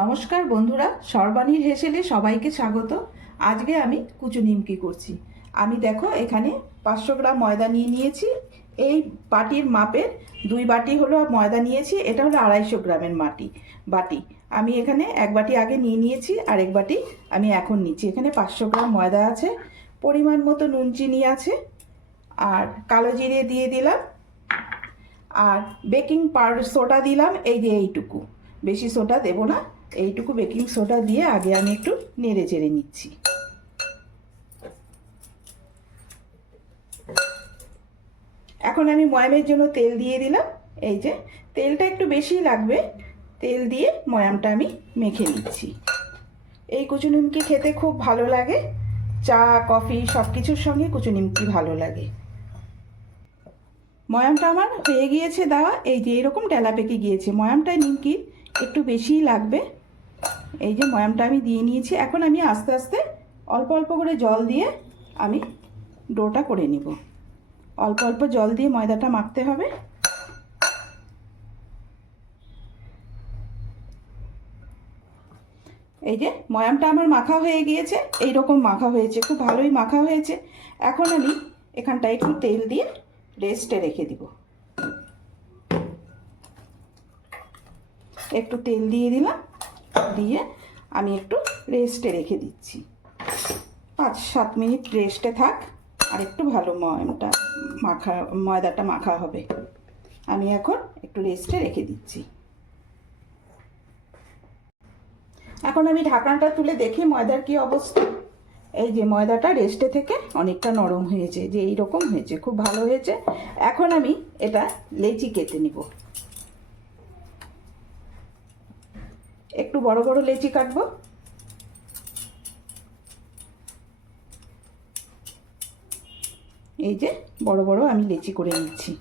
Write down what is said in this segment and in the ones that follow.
নমস্কার বন্ধুরা, সর্বাণীর হেসেলে সবাইকে স্বাগত। আজকে আমি কুচু নিমকি করছি। আমি দেখো এখানে 500 গ্রাম ময়দা নিয়ে নিয়েছি। এই বাটির মাপের 2 বাটি হলো ময়দা নিয়েছি। এটা হলো 250 গ্রামের বাটি। আমি এখানে 1 বাটি আগে নিয়ে নিয়েছি, আর 1 বাটি আমি এখন নিচ্ছি। এখানে 500 গ্রাম ময়দা আছে, পরিমাণ মতো নুন চিনি আছে, আর কালো জিরে দিয়ে দিলাম, আর বেকিং সোডা দিলাম এই যে এইটুকু, বেশি সোডা দেব না। এইটুকু বেকিং সোডা দিয়ে আগে আমি একটু নেড়ে চেড়ে নিচ্ছি। এখন আমি ময়ামের জন্য তেল দিয়ে দিলাম। এই যে তেলটা একটু বেশি লাগবে, তেল দিয়ে ময়ামটা আমি মেখে নিচ্ছি। এই কুচু নিমকি খেতে খুব ভালো লাগে, চা কফি সব কিছুর সঙ্গে কুচু নিমকি ভালো লাগে। ময়ামটা আমার হয়ে গিয়েছে দেওয়া, এই যে এরকম টেলা পেকে গিয়েছে। ময়ামটা নিমকির একটু বেশিই লাগবে। এই যে ময়ামটা আমি দিয়ে নিয়েছি। এখন আমি আস্তে আস্তে অল্প অল্প করে জল দিয়ে আমি ডোটা করে নিব। অল্প অল্প জল দিয়ে ময়দাটা মাখতে হবে। এই যে ময়ামটা আমার মাখা হয়ে গিয়েছে, এই রকম মাখা হয়েছে, খুব ভালোই মাখা হয়েছে। এখন আমি এখানটা একটু তেল দিয়ে রেস্টে রেখে দিব। একটু তেল দিয়ে দিলাম, দিয়ে আমি একটু রেস্টে রেখে দিচ্ছি। 5-7 মিনিট রেস্টে থাক, আর একটু ভালো ময়দাটা মাখা হবে। আমি এখন একটু রেস্টে রেখে দিচ্ছি। এখন আমি ঢাকনাটা তুলে দেখি ময়দার কি অবস্থা। এই যে ময়দাটা রেস্টে থেকে অনেকটা নরম হয়েছে, যে এইরকম হয়েছে, খুব ভালো হয়েছে। এখন আমি এটা লেচি কেটে নিব। একটু বড় বড় লেচি কাটবো। এই যে বড় বড় আমি লেচি করে নিচ্ছি।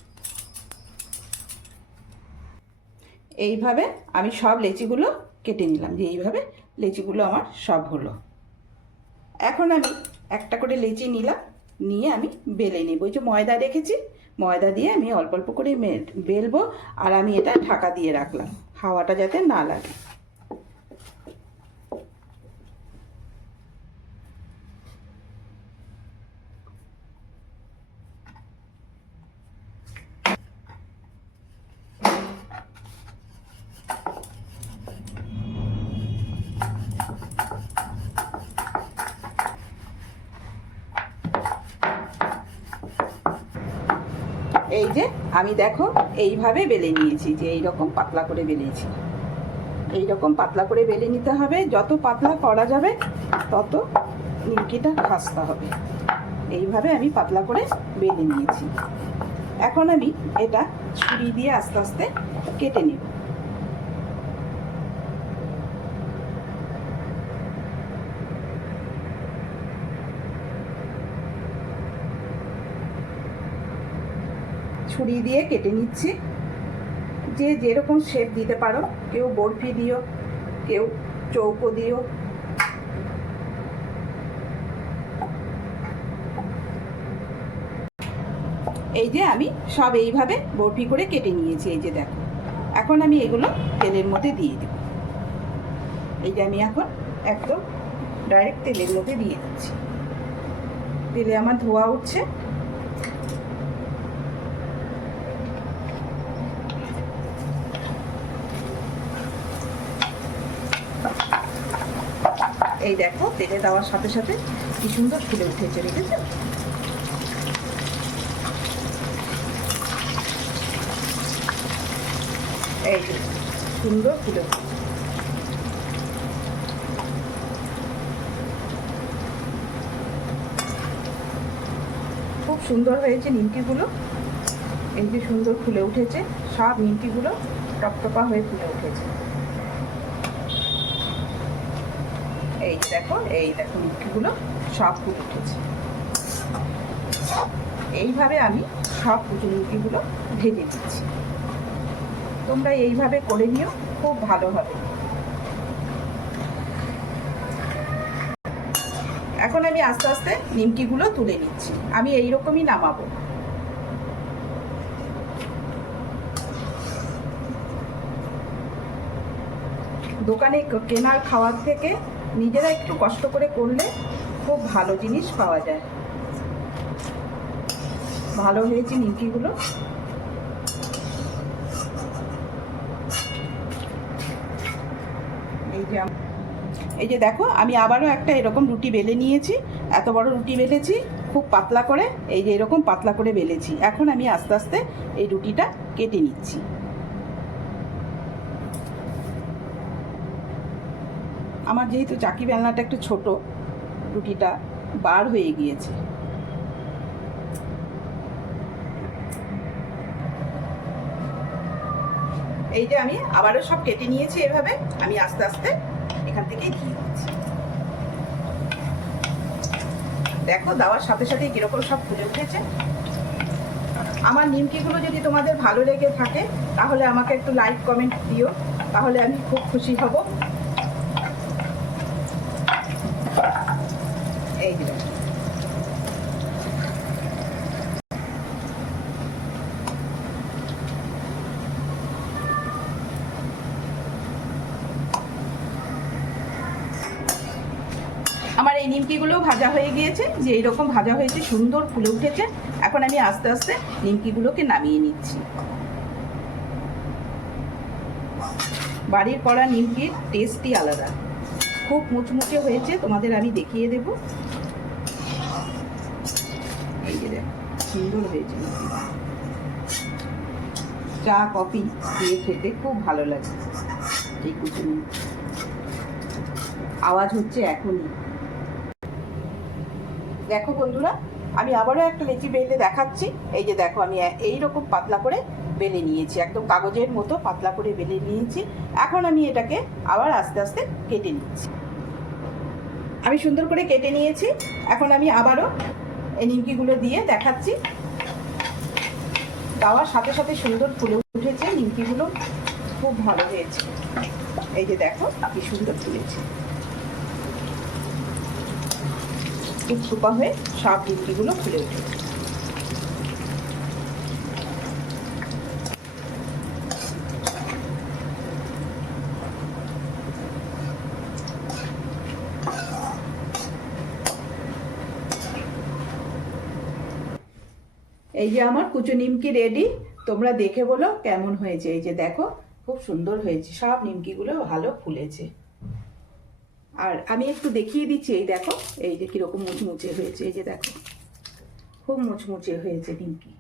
এইভাবে আমি সব লেচিগুলো কেটে নিলাম, যে এইভাবে লেচিগুলো আমার সব হলো। এখন আমি একটা করে লেচি নিলাম, নিয়ে আমি বেলে নেব। ওই যে ময়দা রেখেছি, ময়দা দিয়ে আমি অল্প অল্প করে বেলবো। আর আমি এটা ঢাকা দিয়ে রাখলাম, হাওয়াটা যাতে না লাগে। এই যে আমি দেখো এইভাবে বেলে নিয়েছি, যে এইরকম পাতলা করে বেলেছি। এইরকম পাতলা করে বেলে নিতে হবে। যত পাতলা করা যাবে তত নিমকিটা খাস্তা হবে। এইভাবে আমি পাতলা করে বেলে নিয়েছি। এখন আমি এটা ছুরি দিয়ে আস্তে আস্তে কেটে নিব। ছুরি দিয়ে কেটে নিচ্ছি। যে যেরকম শেপ দিতে পারো, কেউ বরফি দিও, কেউ চৌকো দিও। এই যে আমি সব এইভাবে বরফি করে কেটে নিয়েছি। এই যে দেখো, এখন আমি এগুলো তেলের মধ্যে দিয়ে দেব। এই যে আমি এখন একদম ডাইরেক্ট তেলের মধ্যে দিয়ে দিচ্ছি। তেলে আমার ধোয়া উঠছে। এই দেখো তেলে দেওয়ার সাথে সাথে কি সুন্দর ফুলে উঠেছে, দেখেছো? এই যে সুন্দর ফুলে উঠেছে। খুব সুন্দর হয়েছে নিমকিগুলো। এই যে সুন্দর ফুলে উঠেছে, সব নিমকিগুলো টপটপা হয়ে ফুলে উঠেছে। এই দেখো, এই দেখো নিমকিগুলো সব ফুলে উঠেছে। এইভাবে আমি সব কুচু নিমকিগুলো ভেজে দিচ্ছি। তোমরা এইভাবে করে নিও, খুব ভালো হবে। এখন আমি আস্তে আস্তে নিমকিগুলো তুলে নিচ্ছি। আমি এইরকমই নামাবো। দোকানে কেনার খাওয়ার থেকে নিজেরা একটু কষ্ট করে করলে খুব ভালো জিনিস পাওয়া যায়। ভালো হয়েছে নিমকিগুলো। এই যে দেখো, আমি আবারও একটা এরকম রুটি বেলে নিয়েছি। এত বড় রুটি বেলেছি, খুব পাতলা করে। এই যে এরকম পাতলা করে বেলেছি। এখন আমি আস্তে আস্তে এই রুটিটা কেটে নিচ্ছি। আমার যেহেতু চাকি বেলনাটা একটু ছোট, রুটিটা বার হয়ে গিয়েছে। এই যে আমি আবারও সব কেটে নিয়েছি এভাবে। আমি আস্তে আস্তে এখান থেকে দিয়ে দিচ্ছি। দেখো, দেওয়ার সাথে সাথে কিরকম সব ফুলে উঠেছে। আমার নিমকিগুলো যদি তোমাদের ভালো লেগে থাকে তাহলে আমাকে একটু লাইক কমেন্ট দিও, তাহলে আমি খুব খুশি হব। এই যে আমার এই নিমকিগুলো ভাজা হয়ে গিয়েছে। যে এইরকম ভাজা হয়েছে, সুন্দর ফুলে উঠেছে। এখন আমি আস্তে আস্তে নিমকিগুলোকে নামিয়ে নিচ্ছি। বাড়ির করা নিমকির টেস্টই আলাদা, খুব মুচমুচে হয়েছে। তোমাদের আমি দেখিয়ে দেব। এই যে দেখো, সুন্দর হয়েছে। চা কফি দিয়ে খেতে খুব ভালো লাগে এই কুচুনি। আওয়াজ হচ্ছে এখনই। দেখো বন্ধুরা, আমি আবারও একটা লেচি বেলে দেখাচ্ছি। এই যে দেখো, আমি এইরকম পাতলা করে বেলে নিয়েছি, একদম কাগজের মতো পাতলা করে বেলে নিয়েছি। এখন আমি এটাকে আবার আস্তে আস্তে কেটে নিচ্ছি। আমি সুন্দর করে কেটে নিয়েছি। এখন আমি আবারও এই নিমকিগুলো দিয়ে দেখাচ্ছি। দেওয়ার সাথে সাথে সুন্দর ফুলে উঠেছে নিমকিগুলো, খুব ভালো হয়েছে। এই যে দেখো কি সুন্দর ফুলেছে। খুব সুপা হয়ে সব নিমকিগুলো ফুলে উঠেছে। এই যে আমার কুচো নিমকি রেডি। তোমরা দেখে বলো কেমন হয়েছে। এই যে দেখো, খুব সুন্দর হয়েছে, সব নিমকিগুলো ভালো ফুলেছে। আর আমি একটু দেখিয়ে দিচ্ছি। এই দেখো, এই যে কিরকম মুচমুচে হয়েছে। এই যে দেখো, খুব মুচমুচে হয়েছে নিমকি।